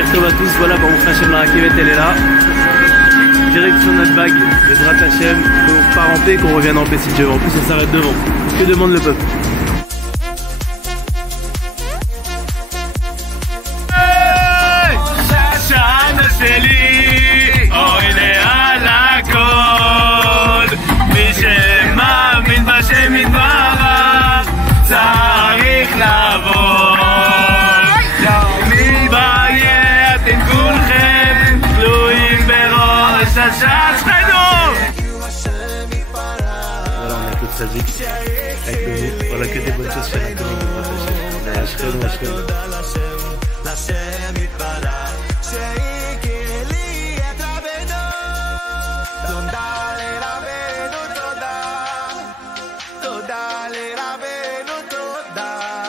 Boker Tov à tous, voilà, Baruch Hashem, la Rakevet elle est là. Direction notre bague, Bezrat Hashem, qu'on repart en paix, qu'on revienne en paix si Dieu veut. En plus ça s'arrête devant. Que demande le peuple? Voilà, on a toute sa vie avec le nez. Voilà, que des bonnes choses sur la commune.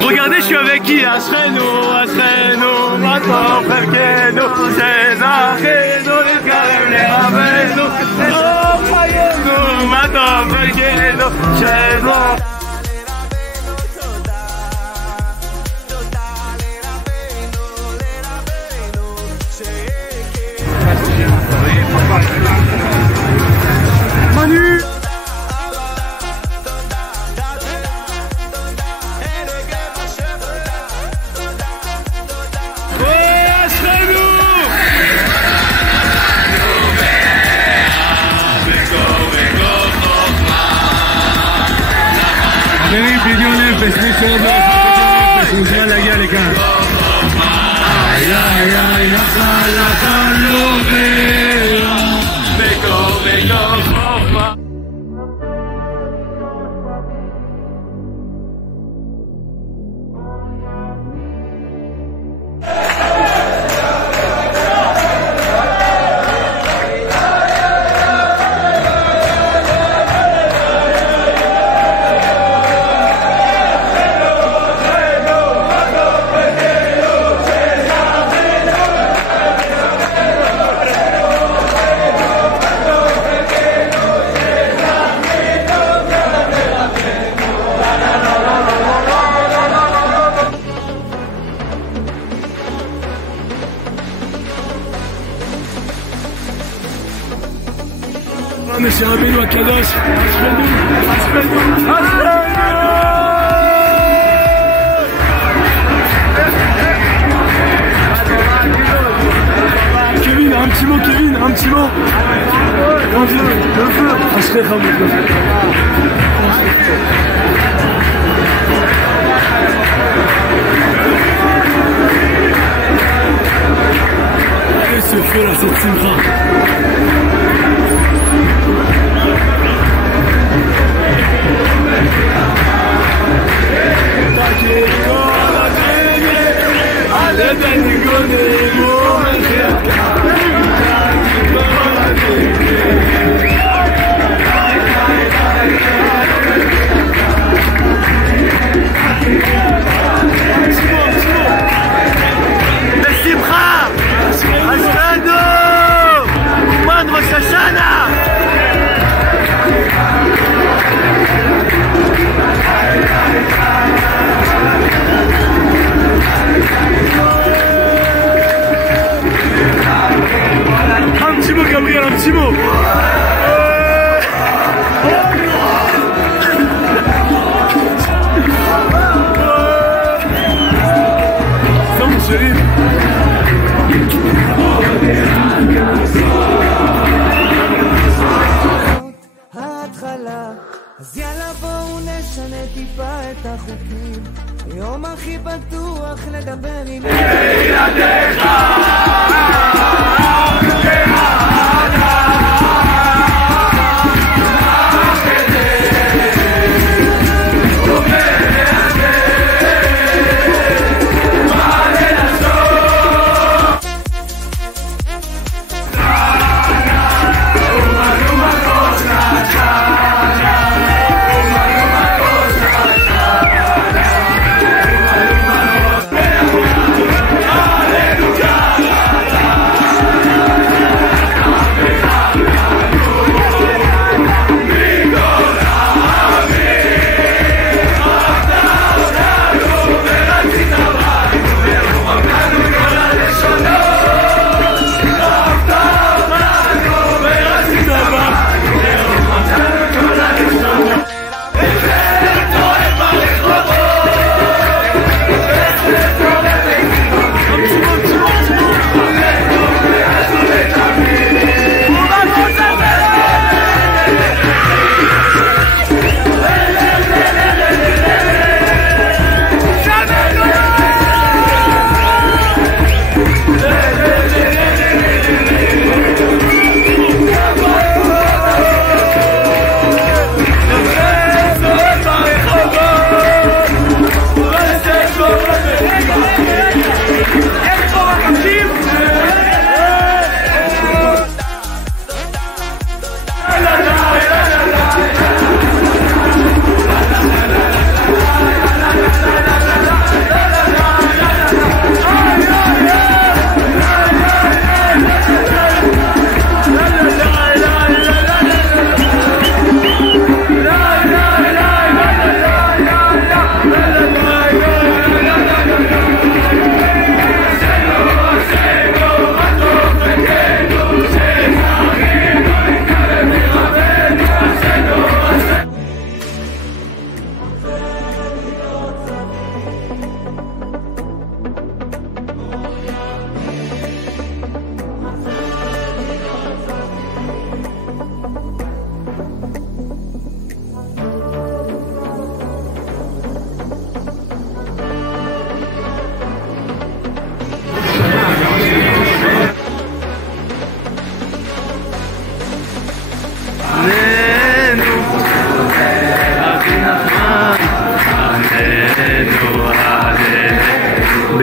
Regardez, je suis avec qui? Ashrenu, Ashrenu, Matov, Chelkenu, Shezachenu, Nitkarem Le'avenu, Rov Chayenu, Matov, Chelkenu, Shezachenu. Manu! פדיון אפס, מי שעוד לא עשה פדיון אפס, מוזמן להגיע לכאן. איי איי איי, נחלת הנובלה, בקור חוכמה. משה רבינו הקדוש, אשרנו, אשרנו, אשרנו! Kevin, un petit mot, Kevin, un petit mot. Mon Dieu, le feu. אשריך מותו. איזה יפה לעשות שמחה. Gabriel, un petit mot. Ça mon chéri. ההתחלה, אז יאללה בואו נשנה טיפה את החוקים, היום הכי בטוח לדבר עם ילדיך. Alleluia!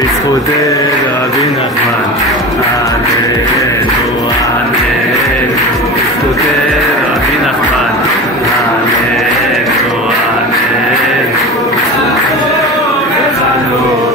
בזכותי רבי נחמן, עלינו, עלינו, בזכותי רבי נחמן, עלינו, עלינו, בזכותנו.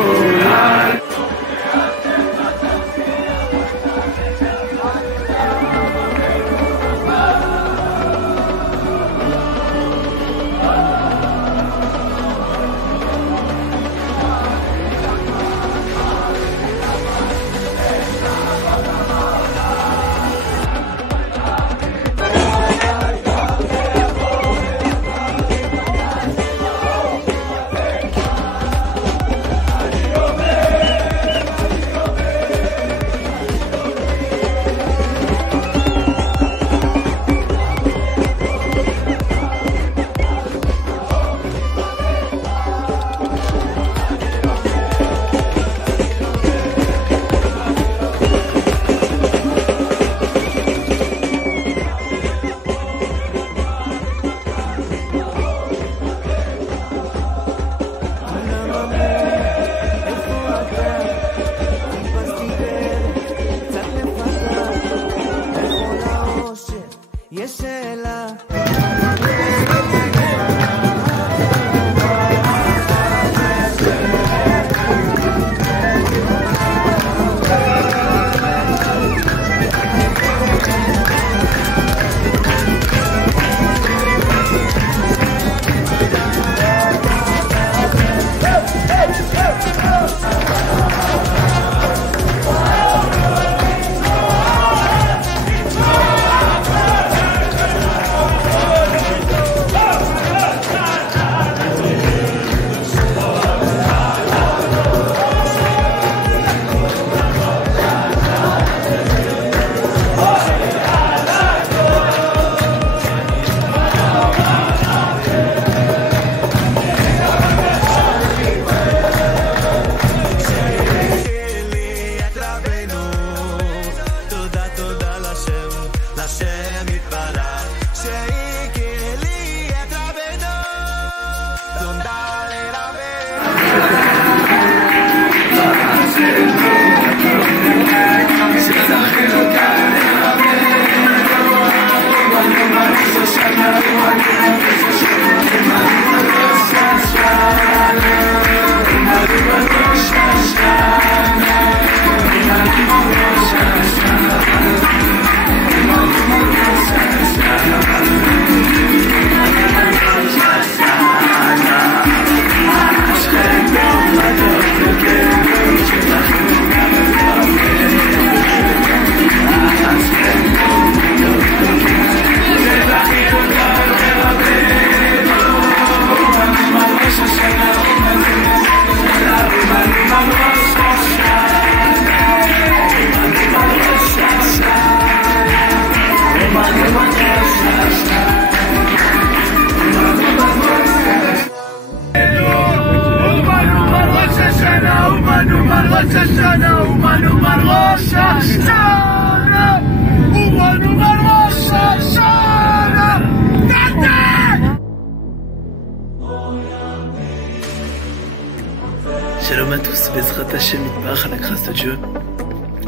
Shalom à tous, Bezrat Hashem Yitbarach à la grâce de Dieu.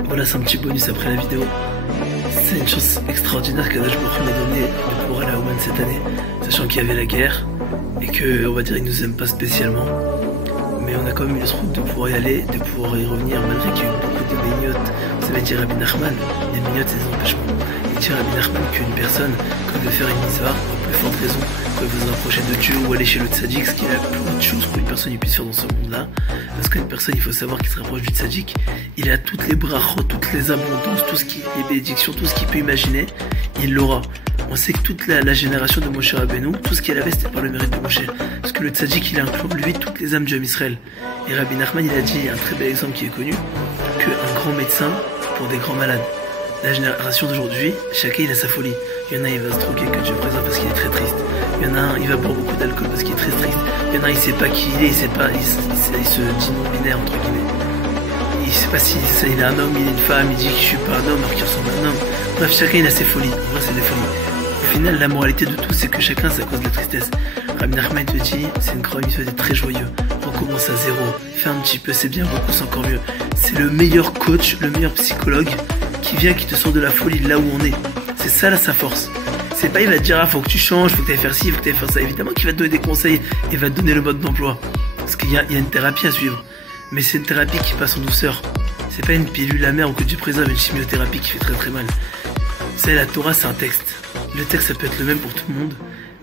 Voilà, c'est un petit bonus après la vidéo. C'est une chance extraordinaire qu'Akadosh Baruch Hu m'a donné de pouvoir aller à Ouman cette année, sachant qu'il y avait la guerre et que, on va dire, ils nous aiment pas spécialement. Mais on a quand même eu le route de pouvoir y aller, de pouvoir y revenir malgré qu'il y a eu beaucoup de mignottes. Vous savez dire Rabbi Nachman, les mignottes c'est des empêchements. Il dit Rabbi Nachman qu'une personne, quand elle veut faire une mitzvah, a plus forte raison quand elle veut se rapprocher de Dieu ou aller chez le tzaddik, ce qui est la plus haute chose qu'une personne puisse faire dans ce monde-là. Parce qu'une personne, il faut savoir qu'il se rapproche du tzaddik, il a toutes les brachot, toutes les abondances, tout ce qui est les bénédictions, tout ce qu'il peut imaginer, il l'aura. On sait que toute la génération de Moshe Rabbeinu, tout ce qu'elle avait, c'était par le mérite de Moshe. Parce que le tzaddik, il inclut en lui toutes les âmes du Israël. Et Rabbi Nachman, il a dit un très bel exemple qui est connu, qu'un grand médecin pour des grands malades. La génération d'aujourd'hui, chacun il a sa folie. Il y en a, il va se droguer, que Dieu présente parce qu'il est très triste. Il y en a un, il va boire beaucoup d'alcool parce qu'il est très triste. Il y en a un, il sait pas qui il est, il sait pas, il se dit non-binaire, entre guillemets. Il sait pas si il est un homme, il est une femme, il dit que je suis pas un homme alors qu'il ressemble à un homme. Bref, chacun il a ses folies. En vrai, c'est des folies. Au final, la moralité de tout, c'est que chacun, c'est à cause de la tristesse. Rabbi Nachman te dit, c'est une grande mitzvah d'être très joyeux. Recommence à zéro. Fais un petit peu, c'est bien, beaucoup c'est encore mieux. C'est le meilleur coach, le meilleur psychologue qui vient, qui te sort de la folie là où on est. C'est ça là sa force. C'est pas il va te dire, ah, faut que tu changes, faut que tu ailles faire ci, faut que tu ailles faire ça. Évidemment qu'il va te donner des conseils et va te donner le mode d'emploi. Parce qu'il y a une thérapie à suivre. Mais c'est une thérapie qui passe en douceur. C'est pas une pilule amère ou que tu préserves une chimiothérapie qui fait très très mal. Vous savez, la Torah c'est un texte. Le texte ça peut être le même pour tout le monde,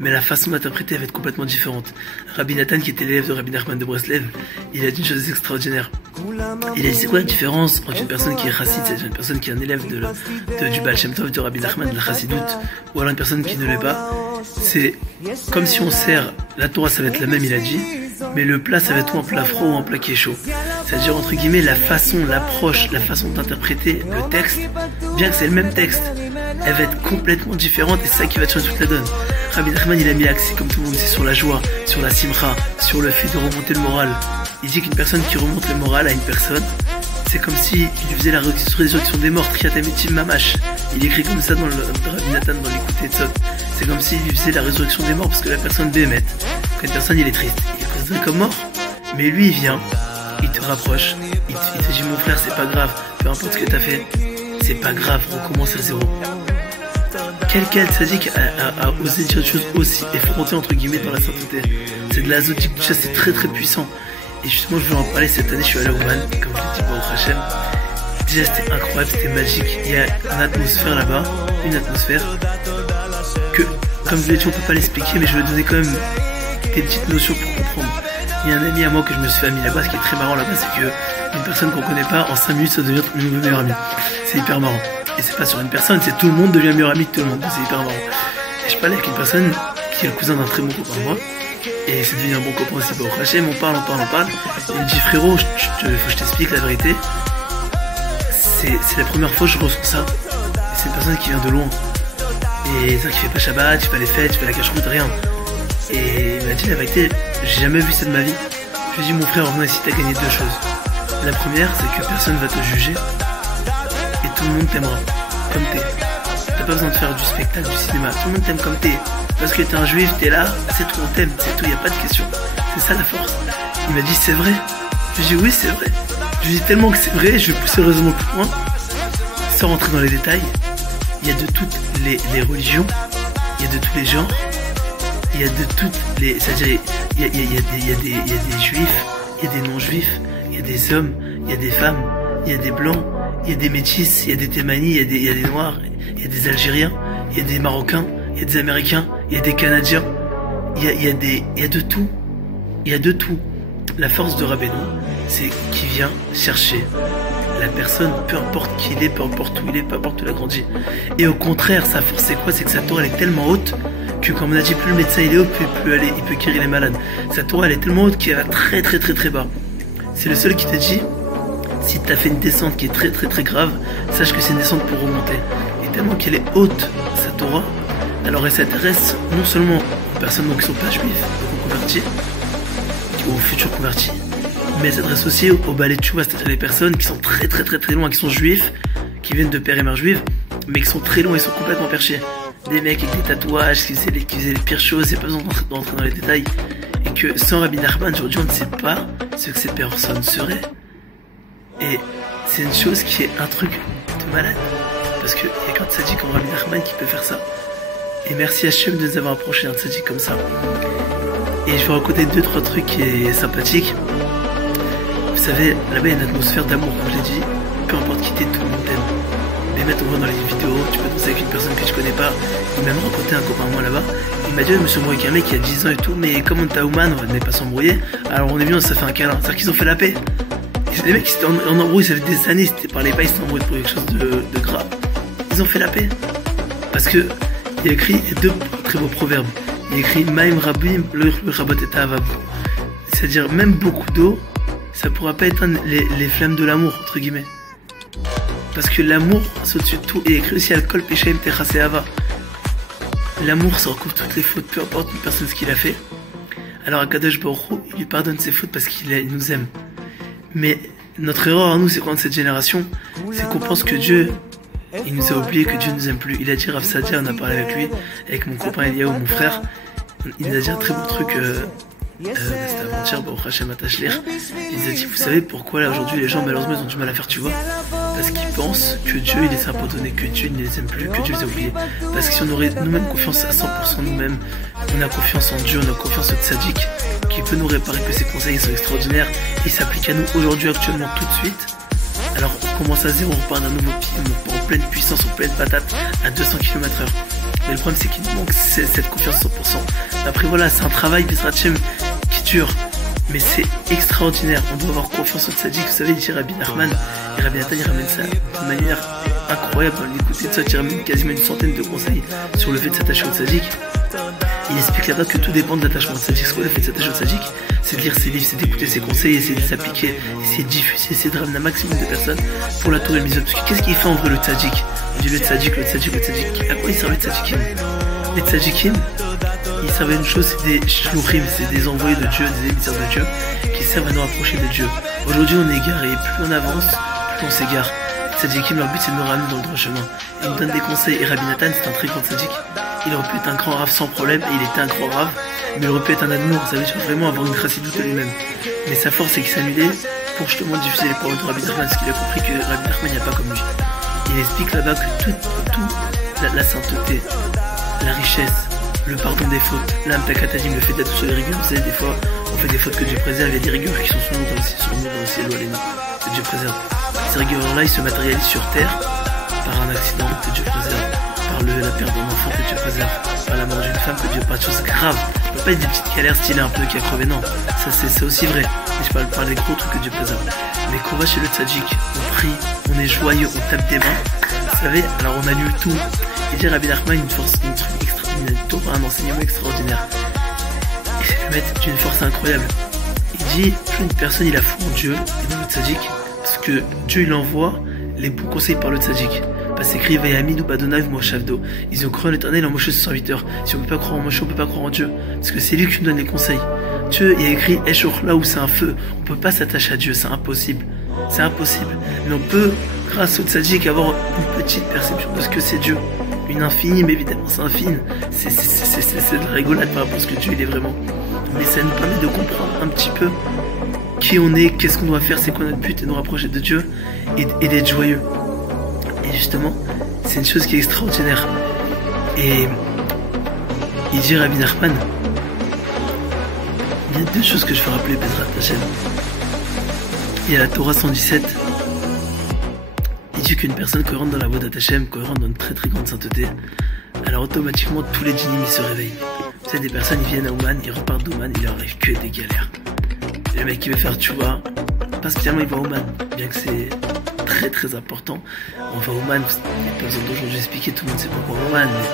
mais la façon d'interpréter va être complètement différente. Rabbi Nathan, qui était l'élève de Rabbi Nachman de Breslev, il a dit une chose extraordinaire. Il a dit, c'est quoi la différence entre une personne qui est chassid, c'est une personne qui est un élève du Baal Shem Tov, de Rabbi Nachman, de la chassidoute, ou alors une personne qui ne l'est pas. C'est comme si on sert, la Torah ça va être la même, il a dit, mais le plat ça va être ou un plat froid ou un plat qui est chaud. C'est-à-dire, entre guillemets, la façon, l'approche, la façon d'interpréter le texte, bien que c'est le même texte, elle va être complètement différente et c'est ça qui va changer toute la donne. Rabbi Nachman, il a mis l'accent, comme tout le monde sait, sur la joie, sur la simcha, sur le fait de remonter le moral. Il dit qu'une personne qui remonte le moral à une personne, c'est comme si il lui faisait la résurrection des morts, Triatametim Mamash. Il écrit comme ça dans le Rabbi Nathan, dans l'écoute Etzot. C'est comme s'il lui faisait la résurrection des morts parce que la personne bémette. Quand une personne, il est triste, il est considéré comme mort, mais lui, il vient, il te rapproche, il te dit, mon frère, c'est pas grave, peu importe ce que t'as fait, c'est pas grave, on recommence à zéro. Quel tzaddik a osé dire des choses aussi effrontées entre guillemets dans la sainteté. C'est de la zotique, c'est très très puissant. Et justement, je veux en parler cette année, je suis allé à Ouman, comme je l'ai dit, Baruch Hashem. Déjà, c'était incroyable, c'était magique. Il y a une atmosphère là-bas, une atmosphère que, comme je l'ai dit, on peut pas l'expliquer, mais je vais donner quand même des petites notions pour comprendre. Il y a un ami à moi que je me suis fait ami là-bas, ce qui est très marrant là-bas, c'est que une personne qu'on connaît pas, en 5 minutes, ça devient mon meilleur ami. C'est hyper marrant. Et c'est pas sur une personne, c'est tout le monde devient meilleur ami de tout le monde. C'est hyper marrant. Et je parlais avec une personne qui est le cousin d'un très bon copain de moi. Et c'est devenu un bon copain aussi. Baruch Hashem, on parle. Il me dit, frérot, faut que je t'explique la vérité. C'est la première fois que je ressens ça. C'est une personne qui vient de loin. Et c'est qui fait pas Shabbat, tu fais pas les fêtes, tu fais la cache-route, rien. Et il m'a dit la vérité, j'ai jamais vu ça de ma vie. Je lui ai dit, mon frère, reviens ici, t'as gagné 2 choses. La première, c'est que personne va te juger. Et tout le monde t'aimera, comme t'es. T'as pas besoin de faire du spectacle, du cinéma. Tout le monde t'aime comme t'es. Parce que t'es un juif, t'es là, c'est tout, on t'aime, c'est tout, y a pas de question. C'est ça la force. Il m'a dit, c'est vrai. Je lui ai dit, oui, c'est vrai. Je lui ai dit tellement que c'est vrai, je vais pousser le raisonnement plus loin. Sans rentrer dans les détails, il y a de toutes les religions, il y a de tous les genres, il y a de toutes les... C'est-à-dire, il y a des juifs, il y a des non-juifs, il y a des hommes, il y a des femmes, il y a des blancs, il y a des métis, il y a des Thémanis, il y a des noirs, il y a des Algériens, il y a des Marocains, il y a des Américains, il y a des Canadiens, il y a de tout. Il y a de tout. La force de Rabbeinu, c'est qu'il vient chercher la personne, peu importe qui il est, peu importe où il est, peu importe où il a grandi. Et au contraire, sa force c'est quoi? C'est que sa Torah elle est tellement haute que, comme on a dit, plus le médecin il est haut, plus il peut guérir les malades. Sa Torah elle est tellement haute qu'elle va très très très très bas. C'est le seul qui te dit, si tu as fait une descente qui est très très très grave, sache que c'est une descente pour remonter. Et tellement qu'elle est haute, sa Torah, alors elle s'intéresse non seulement aux personnes qui ne sont pas juives, aux convertis, aux futurs convertis, mais elle s'adresse aussi aux balais de chouva, c'est-à-dire les personnes qui sont très très très très loin, qui sont juifs, qui viennent de père et mère juive, mais qui sont très loin et sont complètement perchés. Des mecs avec des tatouages, qui faisaient les pires choses, il n'y a pas besoin d'entrer dans les détails. Et que sans Rabbi Nachman, aujourd'hui on ne sait pas ce que ces personnes seraient. Et c'est une chose qui est un truc de malade. Parce qu'il y a qu'un tzaddik comme Rabbi Nachman qui peut faire ça. Et merci Hachem de nous avoir approché d'un tzaddik comme ça. Et je vais raconter 2-3 trucs qui est sympathique. Vous savez, là-bas il y a une atmosphère d'amour, comme je l'ai dit. Peu importe qui t'es, tout le monde t'aime. Mais mettre on voit dans les vidéos, tu peux danser avec une personne que tu connais pas. Il m'a même raconté un copain à moi là-bas. Il m'a dit, je me suis embrouillé avec un mec qui a 10 ans et tout, mais comme on était à Ouman, on n'est pas s'embrouiller. Alors on est venu, on s'est fait un câlin. C'est-à-dire qu'ils ont fait la paix. Et c'est des mecs qui étaient en embrouille, ça fait des années, ils ne parlaient pas, ils s'étaient embrouillés pour quelque chose de grave. Ils ont fait la paix. Parce que il y a écrit 2 très beaux proverbes. Il y a écrit Maim Rabim, le Rabot et Avabu. C'est-à-dire, même beaucoup d'eau, ça pourra pas éteindre les flammes de l'amour, entre guillemets. Parce que l'amour, c'est au-dessus de tout. Et il y a écrit aussi Alkol Peshaim Techase Ava. L'amour, ça recouvre toutes les fautes, peu importe une personne ce qu'il a fait. Alors, Akadosh Baruch Hu, il lui pardonne ses fautes parce qu'il nous aime. Mais notre erreur à nous, c'est quoi de cette génération? C'est qu'on pense que Dieu, il nous a oublié, que Dieu nous aime plus. Il a dit Rav Sadia, on a parlé avec lui, avec mon copain Eliaou, mon frère. il nous a dit un très bon truc, c'était avant-hier, au Hachem Atashler. Il nous a dit, vous savez pourquoi là aujourd'hui les gens malheureusement ils ont du mal à faire tu vois? Parce qu'ils pensent que Dieu il les a abandonnés, que Dieu ne les aime plus, que Dieu les a oubliés. Parce que si on aurait nous-mêmes confiance à 100% nous-mêmes, on a confiance en Dieu, on a confiance au tzaddik qui peut nous réparer, que ses conseils sont extraordinaires, ils s'appliquent à nous aujourd'hui, actuellement, tout de suite. Alors on commence à zéro, on repart d'un nouveau pied, on repart en pleine puissance, en pleine patate, à 200 km/h. Mais le problème c'est qu'il nous manque cette confiance 100%. Après voilà, c'est un travail Bizratchem qui dure, mais c'est extraordinaire. On doit avoir confiance au tzaddik. Vous savez, il dit Rabbi Nachman, et Rabbi Nathan il ramène ça de manière incroyable. L'écouter de ça, il ramène quasiment une centaine de conseils sur le fait de s'attacher au tzaddik. Il explique là-bas que tout dépend de l'attachement au tzaddik. Ce qu'on a fait de s'attacher au tzaddik, c'est de lire ses livres, c'est d'écouter ses conseils, essayer de s'appliquer, essayer de diffuser, essayer de ramener un maximum de personnes pour la Torah et le mitzvot. Parce que qu'est-ce qu'il fait en vrai le tzaddik? On dit le tzaddik. À quoi il servait le tzaddikim? Les tzaddikim, ils servaient une chose, c'est des shluchim, c'est des envoyés de Dieu, des émissaires de Dieu, qui servent à nous rapprocher de Dieu. Aujourd'hui on est égaré, plus on avance, plus on s'égare. Les tzaddikim, leur but c'est de nous ramener dans le droit chemin. Et ils nous donnent des conseils. Et Rabbi Nathan, c'est un très grand tzaddik. Il aurait pu être un grand rave sans problème, et il était un grand rave, mais il aurait pu être un amour, ça veut dire vraiment avoir une chassidoute de lui-même. Mais sa force c'est qu'il s'annulait pour justement diffuser les paroles de Rabbi Nachman, parce qu'il a compris que Rabbi Nachman il n'y a pas comme lui. Il explique là-bas que tout la sainteté, la richesse, le pardon des fautes, l'âme takatadim, le fait d'être sur les rigueurs. Vous savez, des fois on fait des fautes que Dieu préserve, il y a des rigueurs qui sont sur nous dans le ciel, que Dieu préserve. Ces rigueurs-là, ils se matérialisent sur terre par un accident que Dieu préserve, par la perte d'un enfant que Dieu préserve, par la mort d'une femme que Dieu pas de choses graves. Ça peut pas être des petites galères stylées un peu qui a crevé, non. Ça c'est aussi vrai. Mais je parle par les gros trucs que Dieu préserve. Mais quand on va chez le tzaddik, on prie, on est joyeux, on tape des mains. Vous savez, alors on annule tout. Il dit Rabbi Nachman une force, une Torah, un enseignement extraordinaire. Et c'est de mettre d'une force incroyable. Il dit, plus une personne il a foi en Dieu et dans le tzaddik, parce que Dieu il envoie les bons conseils par le tzaddik. Parce que c'est écrit Vayamidou Badonav Moshavdo. Ils ont cru en l'éternel en Moshe 68 heures. Si on peut pas croire en Moshe, on peut pas croire en Dieu. Parce que c'est lui qui nous donne les conseils. Dieu, il a écrit Eshor là où c'est un feu. On peut pas s'attacher à Dieu, c'est impossible. C'est impossible. Mais on peut, grâce au tzaddik, avoir une petite perception de ce que c'est Dieu. Une infime, évidemment, c'est infime. C'est de la rigolade par rapport à ce que Dieu il est vraiment. Mais ça nous permet de comprendre un petit peu qui on est, qu'est-ce qu'on doit faire, c'est quoi notre but, et nous rapprocher de Dieu et d'être joyeux. Et justement, c'est une chose qui est extraordinaire. Et il dit Rabbi Nachman, il y a deux choses que je veux rappeler, Bezrat Hashem. Il y a la Torah 117. Il dit qu'une personne qui rentre dans la voie d'Hashem, qui rentre dans une très très grande sainteté, alors automatiquement tous les djinnim ils se réveillent. Vous savez, des personnes ils viennent à Ouman, ils repartent d'Ouman, il leur arrive que des galères. Le mec qui veut faire tchouva, pas spécialement il va à Ouman, bien que c'est très très important. On va au Man, il n'y a pas besoin d'aujourd'hui expliquer, tout le monde sait pourquoi on va au Man, mais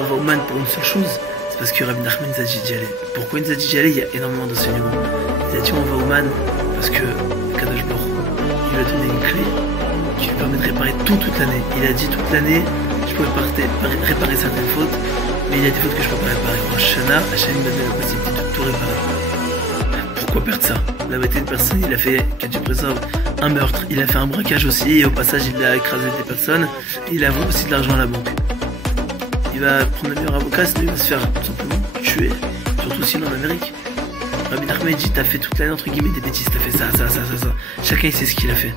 on va au Man pour une seule chose, c'est parce que Rabbi Nachman nous a dit d'y aller. Pourquoi il nous a dit d'y aller? Il y a énormément d'enseignements. Il a dit on va au Man parce que Kadosh Baruch il lui a donné une clé qui lui permet de réparer toute l'année. Il a dit toute l'année, je pouvais réparer certaines fautes, mais il y a des fautes que je ne peux pas réparer. En Shana, Hachem m'a donné la possibilité de tout réparer. Pourquoi perdre ça? La vérité, une personne, il a fait, que Dieu préserve, un meurtre, il a fait un braquage aussi, et au passage il a écrasé des personnes, et il a volé aussi de l'argent à la banque. Il va prendre le meilleur avocat, sinon il va se faire tout simplement tuer, surtout s'il est en Amérique. Rabbi Nachman dit, t'as fait toute l'année entre guillemets des bêtises, t'as fait ça. Chacun il sait ce qu'il a fait.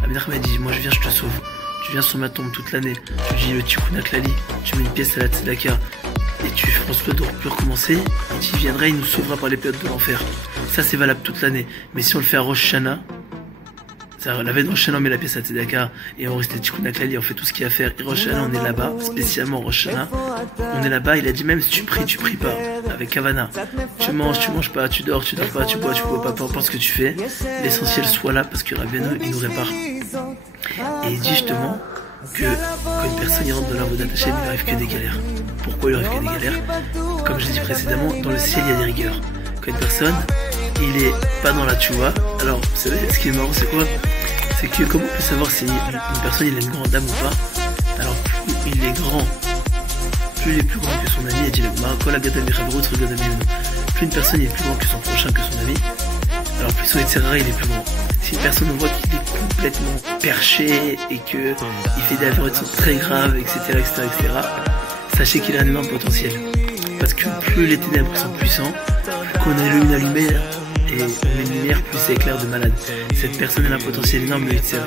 Rabbi Nachman dit, moi je viens, je te sauve. Tu viens sur ma tombe toute l'année, tu dis le tikkun klali, tu mets une pièce à la tzedaka, et tu penses pas de recommencer, et tu viendras, il nous sauvera par les périodes de l'enfer. Ça c'est valable toute l'année. Mais si on le fait à Rosh Hashanah, la veille de Rosh Hashanah on met la pièce à tzedaka et on reste tikkun klali, on fait tout ce qu'il y a à faire. Et Rosh Hashanah on est là-bas, spécialement Rosh Hashanah, on est là-bas. Il a dit même si tu pries pas, avec Havana. Tu manges pas, tu dors pas, tu bois pas, peu importe ce que tu fais, l'essentiel soit là parce que Rabbeinu il nous répare. Et il dit justement que quand une personne rentre dans la voie d'Hashem, il arrive que des galères. Pourquoi il arrive que des galères? Comme je l'ai dit précédemment, dans le ciel il y a des rigueurs. Quand une personne il est pas dans la tchouva, alors vous savez ce qui est marrant c'est quoi? C'est que comment on peut savoir si une personne il a une grande âme ou pas? Alors plus il est grand, plus il est plus grand que son ami, il dit plus une personne est plus grand que son prochain, que son ami, alors plus son Yetzirah il est plus grand. Si une personne voit qu'il est complètement perché et que il fait des avérotes très graves, etc., sachez qu'il a un énorme potentiel. Parce que plus les ténèbres sont puissants, plus qu'on a une allumée et on met une lumière, plus ça éclaire de malade. Cette personne a un potentiel énorme, le etc.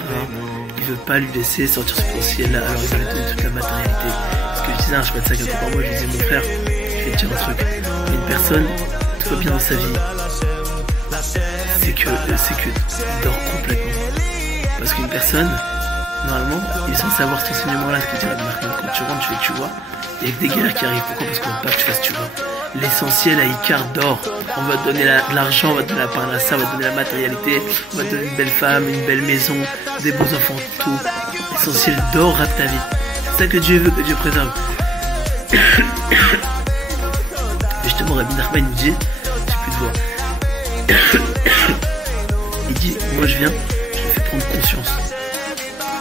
Il veut pas lui laisser sortir ce potentiel là, alors il va lui donner toute la matérialité. Parce que je disais, je passe ça quelque part, moi je disais, mon frère, je vais te dire un truc. Une personne, tout va bien dans sa vie, c'est que il dort complètement. Parce qu'une personne, normalement, il est censé avoir cet enseignement-là, ce que dirait Martin. Quand tu rentres, tu vois, il y a que des galères qui arrivent. Pourquoi? Parce qu'on veut pas que tu fasses, tu vois. L'essentiel à Icar dort. On va te donner de l'argent, on va te donner la parnassa, on va te donner la matérialité, on va te donner une belle femme, une belle maison, des beaux enfants, tout. L'essentiel dort, rate ta vie. C'est ça que Dieu veut, que Dieu préserve. Et justement, Rabbi Nachman nous dit, j'ai plus de voix. Il dit, moi je viens, je te fais prendre conscience.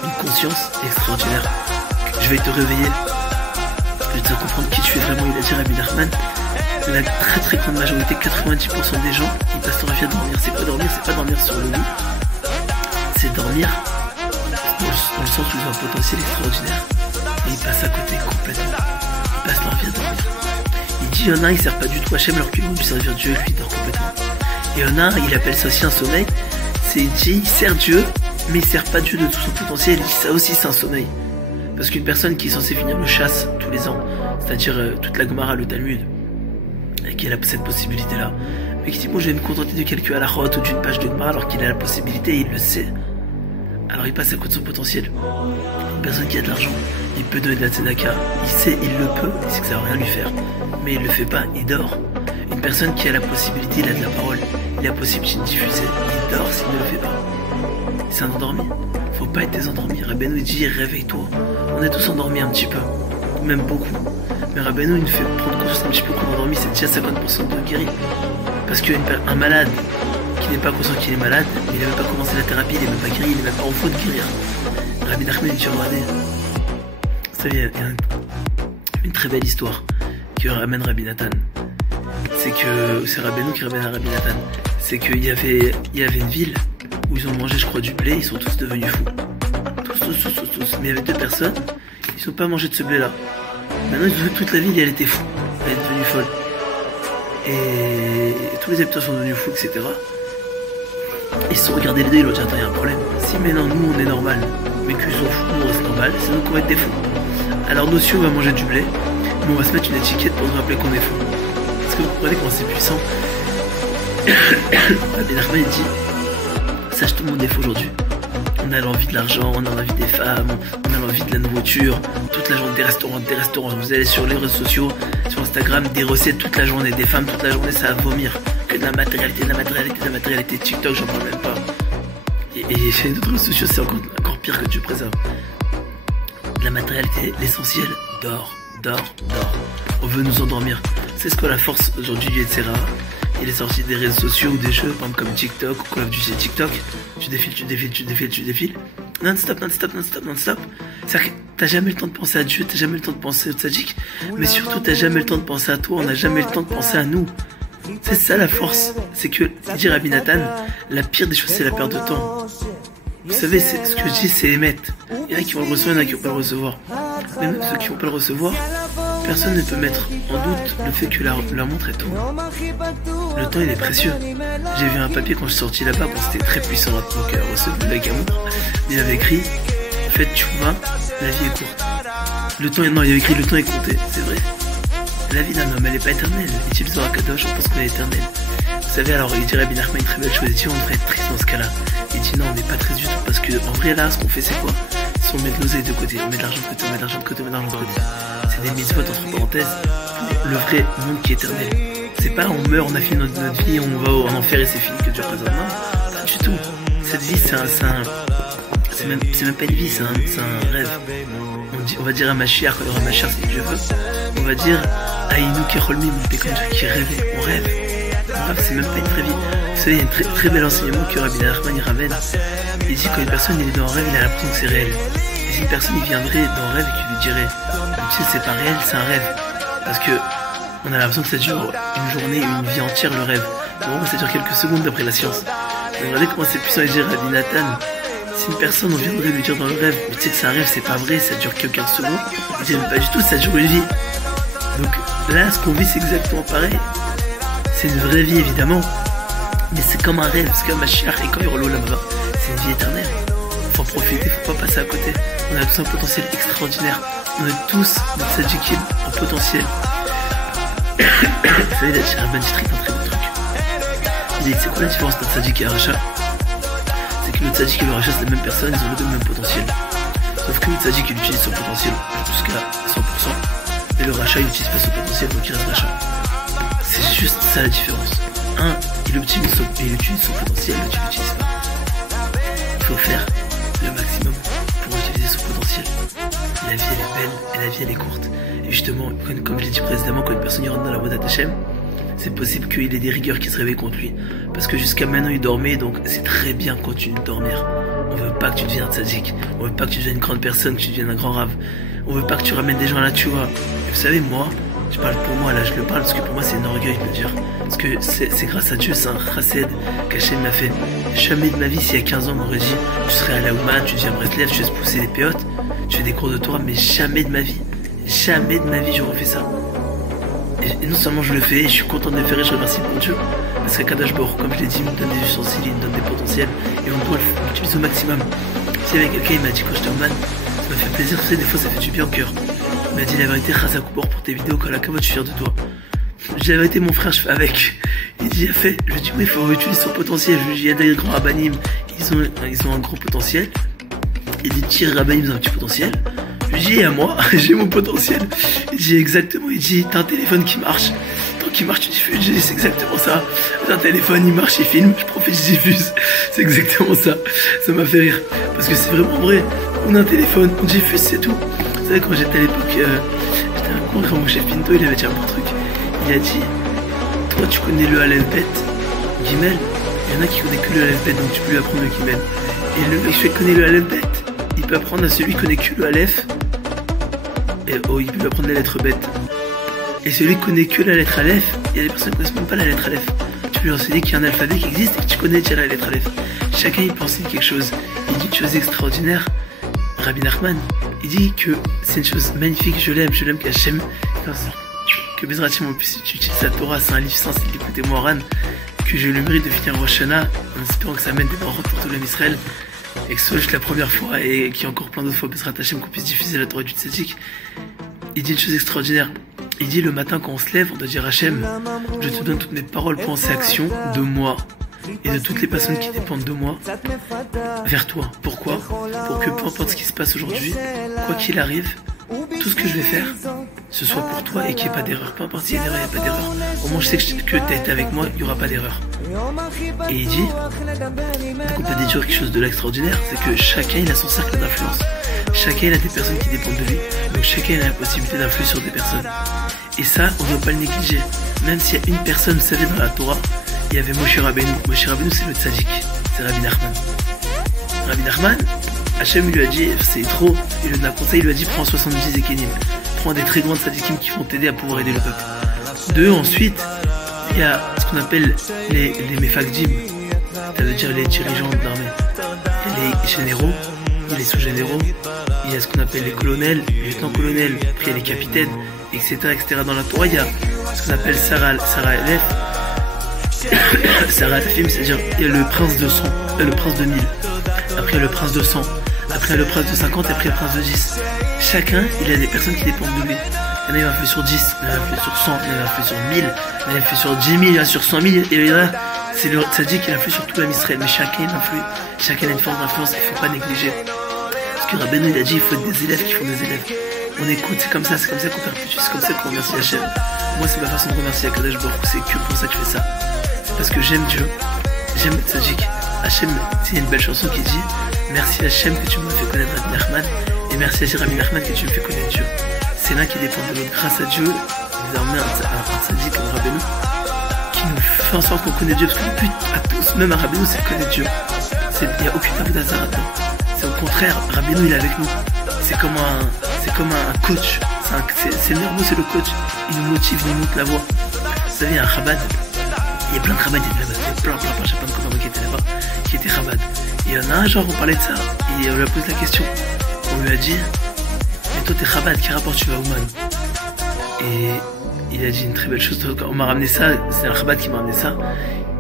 Une conscience extraordinaire. Je vais te réveiller. Je vais te faire comprendre qui tu es vraiment. Il a dit Rabbi Nachman. La très grande majorité, 90% des gens, ils passent leur vie à dormir. C'est quoi dormir? C'est pas dormir sur le lit. C'est dormir dans le sens où ils ont un potentiel extraordinaire. Et ils passent à côté complètement. Ils passent leur vie à dormir. Il dit, il y en a, ils servent pas du tout Hachem alors qu'ils vont lui servir Dieu, lui, il dort complètement. Et il y en a, il appelle ça aussi un sommeil. C'est, il dit, il sert Dieu, mais il sert pas Dieu de tout son potentiel. Il dit, ça aussi, c'est un sommeil. Parce qu'une personne qui est censée finir le chasse tous les ans, c'est-à-dire toute la Gemara, le Talmud, et qui a cette possibilité-là, mais qui dit, bon, je vais me contenter de quelques halachot ou d'une page de Gemara alors qu'il a la possibilité et il le sait. Alors il passe à côté de son potentiel. Une personne qui a de l'argent, il peut donner de la tzedaka, il sait, il le peut, il sait que ça va rien lui faire, mais il le fait pas, il dort. Une personne qui a la possibilité, il a de la parole, il a la possibilité de diffuser, il dort s'il ne le fait pas. C'est un endormi. Faut pas être désendormi. Rabbeinu dit, réveille-toi. On est tous endormis un petit peu, même beaucoup. Mais Rabbeinu il nous fait prendre conscience un petit peu qu'on est endormi, c'est déjà 50% de guéri. Parce qu'un malade qui n'est pas conscient qu'il est malade, il n'a même pas commencé la thérapie, il n'est même pas guéri, il n'est même pas en faute de guérir. Rabbi Nachman dit, regardez, vous savez, il y a une très belle histoire qui ramène Rabbi Nathan. C'est que, c'est Rabbeinu qui ramène à Rabbi Nathan. C'est qu'il y avait une ville où ils ont mangé, je crois, du blé, ils sont tous devenus fous. Tous. Mais il y avait 2 personnes, ils n'ont pas mangé de ce blé-là. Maintenant, ils ont vu que toute la ville, elle était fou. Elle est devenue folle. Et tous les habitants sont devenus fous, etc. Ils se sont regardés les deux, ils ont dit, attends, il y a un problème. Si maintenant, nous, on est normal, mais qu'ils sont fous, nous, on reste normal, c'est nous qu'on va être des fous. Alors, nous aussi, on va manger du blé, mais on va se mettre une étiquette pour nous rappeler qu'on est fou. Parce que vous comprenez comment c'est puissant. Rabbi Nachman dit, sache tout le monde est fou aujourd'hui. On a l'envie de l'argent, on a l'envie des femmes, on a l'envie de la nourriture, toute la journée des restaurants. Vous allez sur les réseaux sociaux, sur Instagram, des recettes toute la journée, des femmes toute la journée, ça va vomir. Que de la matérialité, TikTok, j'en parle même pas. Et chez d'autres réseaux sociaux, c'est encore pire que Dieu préserve. La matérialité, l'essentiel, dort. On veut nous endormir. C'est ce que la force aujourd'hui du etc. Il est sorti des réseaux sociaux ou des jeux, par exemple comme TikTok ou Call of Duty TikTok. Tu défiles. Non-stop. C'est-à-dire que t'as jamais le temps de penser à Dieu, t'as jamais le temps de penser au tzaddik, mais surtout t'as jamais le temps de penser à toi, on n'a jamais le temps de penser à nous. C'est ça la force, c'est que, dit Rabbi Nathan, la pire des choses c'est la perte de temps. Vous savez, ce que je dis c'est émettre. Il y en a qui vont le recevoir, il y en a qui vont pas le recevoir. Mais même ceux qui vont pas le recevoir, personne ne peut mettre en doute le fait que la montre est tourne. Le temps il est précieux. J'ai vu un papier quand je suis sorti là-bas, bon, c'était très puissant, donc recevoir avec un montre. Il avait écrit, en fait tu vois, la vie est courte. Le temps, non, il avait écrit le temps est compté, c'est vrai. La vie d'un homme, elle est pas éternelle. Dit-il Zohar Kadosh, on pense qu'on est éternel. Vous savez, alors il dirait Rabbi Nachman une très belle chose, il dit on devrait être triste dans ce cas-là. Il dit non, on n'est pas triste du tout, parce que en vrai là, ce qu'on fait c'est quoi? Si on met de l'oseille de côté, on met de l'argent de côté, on met de l'argent de côté, on met de l'argent de côté. C'est des mitzvot entre parenthèses, le vrai monde qui est éternel. C'est pas on meurt, on a fini notre vie, on va en enfer et c'est fini que Dieu présente. Non, pas du tout. Cette vie c'est même pas une vie, c'est un rêve. On va dire à Mashiach, quand il y aura Mashiach si Dieu veut, on va dire Aïnou Kerolmi, mon pécon qui rêvait, on rêve. C'est même pas une vraie vie. Vous savez, il y a un très, très bel enseignement que Rabbi Nachman ramène. Il dit quand une personne est dans un rêve, il a l'impression que c'est réel. Et si une personne il viendrait dans un rêve et qu'il lui dirait, tu sais, c'est pas réel, c'est un rêve. Parce que on a l'impression que ça dure une journée, une vie entière le rêve. Donc ça dure quelques secondes d'après la science. Vous regardez comment c'est puissant, il dit Rabbi Nathan. Si une personne on viendrait lui dire dans le rêve, mais tu sais que c'est un rêve, c'est pas vrai, ça dure que 15 secondes, il dit pas du tout, ça dure une vie. Donc là, ce qu'on vit, c'est exactement pareil. C'est une vraie vie, évidemment. Mais c'est comme un rêve, parce que Mashiach et quand il relou là-bas, c'est une vie éternelle. Faut en profiter, faut pas passer à côté. On a tous un potentiel extraordinaire. On a tous notre tzadikim en potentiel. Vous savez, là, chez Rabban Strict, un très bon truc. Il dit, c'est quoi la différence entre tzadik et un rachat? C'est que le tzadik et le rachat, c'est la même personne, ils ont les deux le même potentiel. Sauf que le tzadik, il utilise son potentiel jusqu'à 100%. Et le rachat, il n'utilise pas son potentiel, donc il reste rachat. C'est juste ça la différence. Un, il utilise son potentiel, l'autre, il l'utilise pas. Il faut faire le maximum pour utiliser son potentiel. La vie, elle est belle, et la vie, elle est courte. Et justement, comme je l'ai dit précédemment, quand une personne y rentre dans la voie d'Hachem, c'est possible qu'il ait des rigueurs qui se réveillent contre lui. Parce que jusqu'à maintenant, il dormait, donc c'est très bien quand tu dormir. On veut pas que tu deviennes un tzadik. On veut pas que tu deviennes une grande personne, que tu deviennes un grand rave. On veut pas que tu ramènes des gens là, tu vois. Et vous savez, moi, je parle pour moi, là, je le parle parce que pour moi, c'est un orgueil de le dire. Parce que c'est grâce à Dieu, c'est un chassid qu'Hachem m'a fait. Jamais de ma vie, s'il y a 15 ans, on m'aurait dit, tu serais à la Ouman, tu viens à Breslev, tu vas se pousser les péotes, tu fais des cours de Torah, mais jamais de ma vie, j'aurais fait ça. Et non seulement je le fais, et je suis content de le faire et je remercie mon Dieu. Parce qu'à Kadosh Baruch, comme je l'ai dit, il me donne des ustensiles, il me donne des potentiels, et on doit l'utiliser au maximum. Si avec quelqu'un, il m'a dit quand j'étais au man, ça m'a fait plaisir, tu sais, des fois ça fait du bien au cœur. Il m'a dit la vérité, Chazakoubour pour tes vidéos, quand la cavote, je suis fier de toi. Je dis la vérité, mon frère, je fais avec. Il dit, il a fait. Je lui dis, oui, il faut utiliser son potentiel. Je lui dis, il y a des grands rabbanim, ils ont un gros potentiel. Il dit, tire rabbanim, ils ont un petit potentiel. Je lui dis, et à moi, j'ai mon potentiel. Il dit, exactement, il dit, t'as un téléphone qui marche. Tant qu'il marche, tu diffuses. Je dis, c'est exactement ça. T'as un téléphone, il marche, il filme, je profite, je diffuse. C'est exactement ça. Ça m'a fait rire. Parce que c'est vraiment vrai. On a un téléphone, on diffuse, c'est tout. Vous savez, quand j'étais à l'époque, j'étais à un cours, mon chef Pinto, il avait dit un bon truc. Il a dit, toi tu connais le Aleph Bet, Gimel, il y en a qui connaissent que le Aleph Bet, donc tu peux lui apprendre le Gimel. Et le mec qui connaît le Aleph Bet, il peut apprendre à celui qui connaît que le Aleph, et il peut lui apprendre la lettre Bet. Et celui qui connaît que la lettre Aleph, il y a des personnes qui ne connaissent même pas la lettre Aleph. Tu peux lui enseigner qu'il y a un alphabet qui existe et que tu connais déjà la lettre Aleph. Chacun il peut enseigner quelque chose. Il dit une chose extraordinaire, Rabbi Nachman, il dit que c'est une chose magnifique, je l'aime qu'Hachem, que Bezrat Hashem on puisse utiliser sa Torah, c'est un livre sans l'écouter Moharan, que j'ai eu le mérite de finir Rosh Hashanah, en espérant que ça mène des barottes pour tout l'homme Israël, et que ce soit juste la première fois, et qu'il y ait encore plein d'autres fois Bezrat Hashem qu'on puisse diffuser la Torah du Tzadik. Il dit une chose extraordinaire, il dit le matin quand on se lève, on doit dire Hashem, je te donne toutes mes paroles, pensées, actions de moi, et de toutes les personnes qui dépendent de moi, vers toi. Pourquoi? Pour que peu importe ce qui se passe aujourd'hui, quoi qu'il arrive, tout ce que je vais faire, ce soit pour toi et qu'il n'y ait pas d'erreur. Peu importe s'il y a d'erreur, il n'y a pas d'erreur. Au moins je sais que tu as été avec moi, il n'y aura pas d'erreur. Et il dit, donc on peut déduire quelque chose de l'extraordinaire, c'est que chacun il a son cercle d'influence. Chacun il a des personnes qui dépendent de lui, donc chacun il a la possibilité d'influer sur des personnes. Et ça, on ne doit pas le négliger. Même s'il y a une personne, vous savez, dans la Torah, il y avait Moshe Rabbeinu. Moshe Rabbeinu, c'est le tzaddik, c'est Rabbi Nachman. Rabbi Nachman, Hachem lui a dit, c'est trop, et le conseil lui a dit, prends 70 ékénim, prends des très grandes tzaddikim qui vont t'aider à pouvoir aider le peuple. Deux, ensuite, il y a ce qu'on appelle les mefakdim, ça veut dire les dirigeants de l'armée. Il y a les généraux, il y a les sous-généraux, il y a ce qu'on appelle les colonels, les lieutenants-colonels, puis il y a les capitaines, etc., etc. Dans la Torah, il y a ce qu'on appelle Sarah Elef, Sarah Tafim, c'est-à-dire il y a le prince de 100, le prince de 1000, après il y a le prince de 100, après il y a le prince de 50, et après le prince de 10. Chacun, il a des personnes qui dépendent de lui. Il y en a, il va faire sur 10, il y en a, il va faire sur 100, il y en a, il va faire sur 1000, il y en a, il va faire sur 10 000, il y en a sur 100 000, et il y en a, c'est le tzaddik qui influe sur tout l'homme Israël, mais chacun il influe, chacun a une force d'influence, il ne faut pas négliger. Parce que Rabbeinu il a dit, il faut être des élèves qui font des élèves. On écoute, c'est comme ça qu'on perpétue, c'est comme ça qu'on remercie Hachem. Moi c'est ma façon de remercier Kadosh Baruch Hu, c'est que pour ça que je fais ça. C'est parce que j'aime Dieu, j'aime le tzaddik. Hachem, il y a une belle chanson qui dit, merci Hachem que tu me fais connaître Rabbi Nachman, et merci à Rabbi Nachman que tu me fais connaître Dieu. C'est l'un qui dépend de l'autre. Grâce à Dieu, désormais un tzaddik comme Rabbeinu, qui nous fait en sorte qu'on connaît Dieu, parce que le but à tous, même à Rabbeinu, c'est de connaître Dieu. Il n'y a aucune avoue d'hasard là-dedans. C'est au contraire, Rabbeinu il est avec nous. C'est comme un coach. C'est le meilleur mot, c'est le coach. Il nous motive, il nous montre la voie. Vous savez, il y a un Chabad. Il y a plein de Chabad qui étaient là-bas. Il y a plein de copains qui étaient là-bas, qui étaient Chabad. Et il y en a un, genre, on parlait de ça. Et on lui a posé la question. On lui a dit, mais toi t'es Chabad, quel rapport tu vas au man? Et il a dit une très belle chose. On m'a ramené ça, c'est un Chabad qui m'a ramené ça.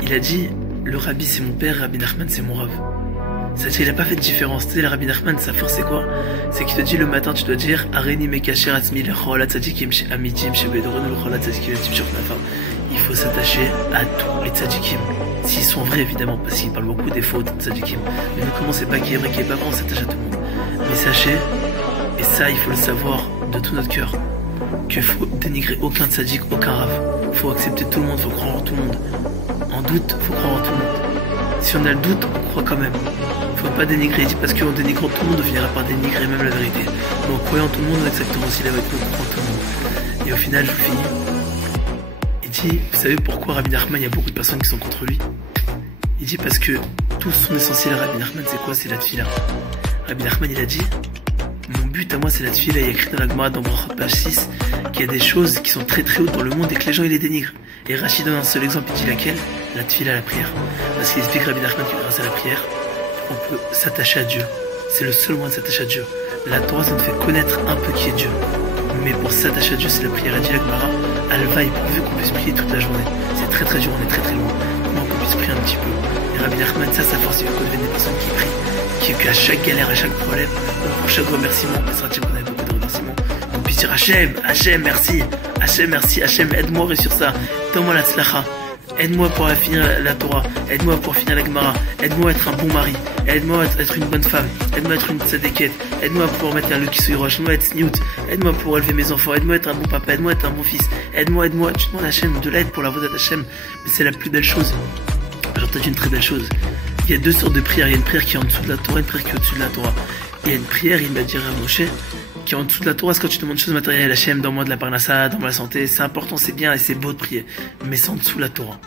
Il a dit, le Rabbi c'est mon père, Rabbi Nachman c'est mon Rav. C'est-à-dire il a pas fait de différence. Tu sais, le Rabbi Nachman, sa force c'est quoi? C'est qu'il te dit le matin, tu dois dire Areni mekacher atzmi lechol tzadikim amitim shebedoron lechol tzadikim shurnafa. Il faut s'attacher à tous les tzadikim. S'ils sont vrais évidemment, parce qu'ils parlent beaucoup des fautes de tzadikim. Mais nous, comment c'est pas qui est vrai, qui est pas vrai, on s'attache à tout le monde. Mais sachez, et ça il faut le savoir de tout notre cœur, qu'il faut dénigrer aucun tzadik, aucun rave. Faut accepter tout le monde, faut croire en tout le monde. En doute, faut croire en tout le monde. Si on a le doute, on croit quand même. Faut pas dénigrer, parce qu'en dénigrant tout le monde, on finira par dénigrer même la vérité. Mais en croyant tout le monde, exactement aussi la vérité, on croit tout le monde. Et au final, je vous finis. Il dit, vous savez pourquoi Rabbi Nachman, il y a beaucoup de personnes qui sont contre lui? Il dit parce que tous sont essentiels à Rabbi Nachman, c'est quoi? C'est la tefila. Rabbi Nachman, il a dit, mon but à moi, c'est la tefila. Il y a écrit dans la Gemara, dans Brachot, page 6, qu'il y a des choses qui sont très très hautes dans le monde et que les gens, ils les dénigrent. Et Rachid donne un seul exemple, il dit laquelle? La tefila, la prière. Parce qu'il explique Rabbi Nachman que grâce à la prière, on peut s'attacher à Dieu. C'est le seul moyen de s'attacher à Dieu. La Torah, ça nous fait connaître un peu qui est Dieu. Mais pour s'attacher à Dieu, c'est la prière. Elle dit la Gemara, Alva, il pourvu qu'on puisse prier toute la journée. C'est très très dur, on est très très loin. Comment qu'on puisse prier un petit peu. Et Rabbi Nachman, ça, sa force, il veut qu'on devienne des personnes qui prient. Qu'à chaque galère, à chaque problème, pour chaque remerciement, on sera qu'on a beaucoup de remerciements. On puisse dire Hachem, Hachem, merci. Hachem, merci. Hachem, aide-moi à réussir ça. Donne-moi la tzlacha. Aide-moi pour finir la Torah, aide-moi pour finir la Gemara, aide-moi à être un bon mari, aide-moi à être une bonne femme, aide-moi à être une tzadékette, aide-moi pour mettre un Lucky Soiroche, aide-moi à être sniout, aide-moi pour élever mes enfants, aide-moi à être un bon papa, aide-moi à être un bon fils, aide-moi, tu demandes à Hachem de l'aide pour la voix d'Hachem, mais c'est la plus belle chose. Alors t'as dit une très belle chose. Il y a deux sortes de prières, il y a une prière qui est en dessous de la Torah, une prière qui est au-dessus de la Torah. Il y a une prière, il m'a dit à Moshe, qui est en dessous de la Torah, c'est quand tu demandes des choses matérielles, Hachem, donne-moi de la parnassa, donne-moi la santé, c'est important, c'est bien et c'est beau de prier, mais c'est en dessous de la Torah.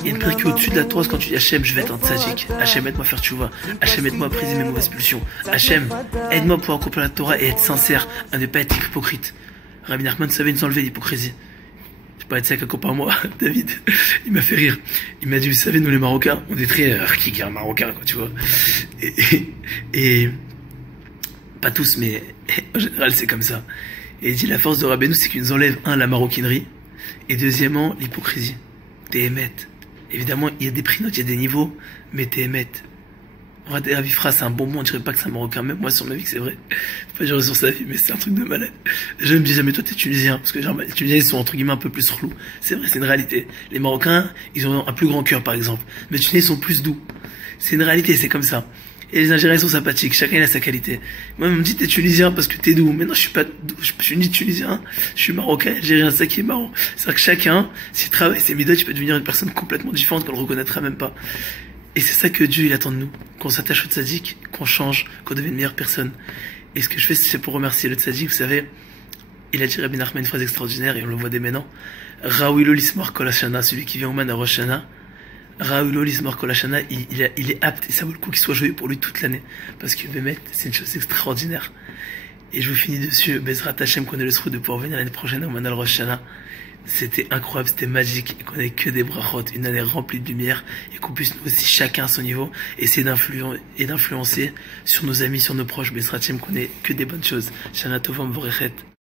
Il y a une prière qui est au-dessus de la Torah, c'est quand tu dis Hachem, je vais être un tzadik. Hachem, aide-moi à faire tchouva. Hachem, aide-moi à briser mes mauvaises pulsions. Hachem, aide-moi pour accomplir la Torah et être sincère, à ne pas être hypocrite. Rabbi Nachman savait nous enlever l'hypocrisie. Je peux pas être ça qu'un copain à moi, David. Il m'a fait rire. Il m'a dit, vous savez, nous les Marocains, on est très qui est un Marocain, quoi, tu vois. Et pas tous, mais en général, c'est comme ça. Et il dit, la force de Rabbeinu, c'est qu'il nous enlève, un, la maroquinerie, et deuxièmement, l'hypocrisie. T'es émette. Évidemment, il y a des prix notes, il y a des niveaux, mais t'es émette. Avifra, c'est un bon mot, on dirait pas que c'est un Marocain, même moi sur ma vie que c'est vrai. Faut pas jurer sur sa vie, mais c'est un truc de malade. Les gens me disent, mais toi t'es tunisien, parce que genre, les Tunisiens ils sont entre guillemets un peu plus relous. C'est vrai, c'est une réalité. Les Marocains, ils ont un plus grand cœur par exemple, mais les Tunisiens ils sont plus doux. C'est une réalité, c'est comme ça. Et les Algériens sont sympathiques, chacun il a sa qualité. Moi on me dit t'es tunisien parce que t'es doux, mais non je suis pas doux, je suis ni tunisien, je suis marocain, algérien, c'est ça qui est marrant. C'est-à-dire que chacun, s'il travaille ses midot, tu peux devenir une personne complètement différente qu'on le reconnaîtra même pas. Et c'est ça que Dieu il attend de nous, qu'on s'attache au tzaddik, qu'on change, qu'on devienne une meilleure personne. Et ce que je fais c'est pour remercier le tzaddik, vous savez, il a dit Rabbi Nachman une phrase extraordinaire et on le voit dès maintenant. Raouilo lismor kol hashana, celui qui vient au man à Rosh Hashanah. Raoulo lismor kol hashana, il est apte et ça vaut le coup qu'il soit joué pour lui toute l'année. Parce que Bémet, c'est une chose extraordinaire. Et je vous finis dessus, Bezrat Hashem, qu'on ait le souhait de pouvoir venir l'année prochaine au man à Rosh Hashanah. C'était incroyable, c'était magique, et qu'on ait que des brachot, une année remplie de lumière, et qu'on puisse nous aussi, chacun à son niveau, essayer d'influencer sur nos amis, sur nos proches, Bezrat Hashem, qu'on ait que des bonnes choses. Shana Tova Mvorechet.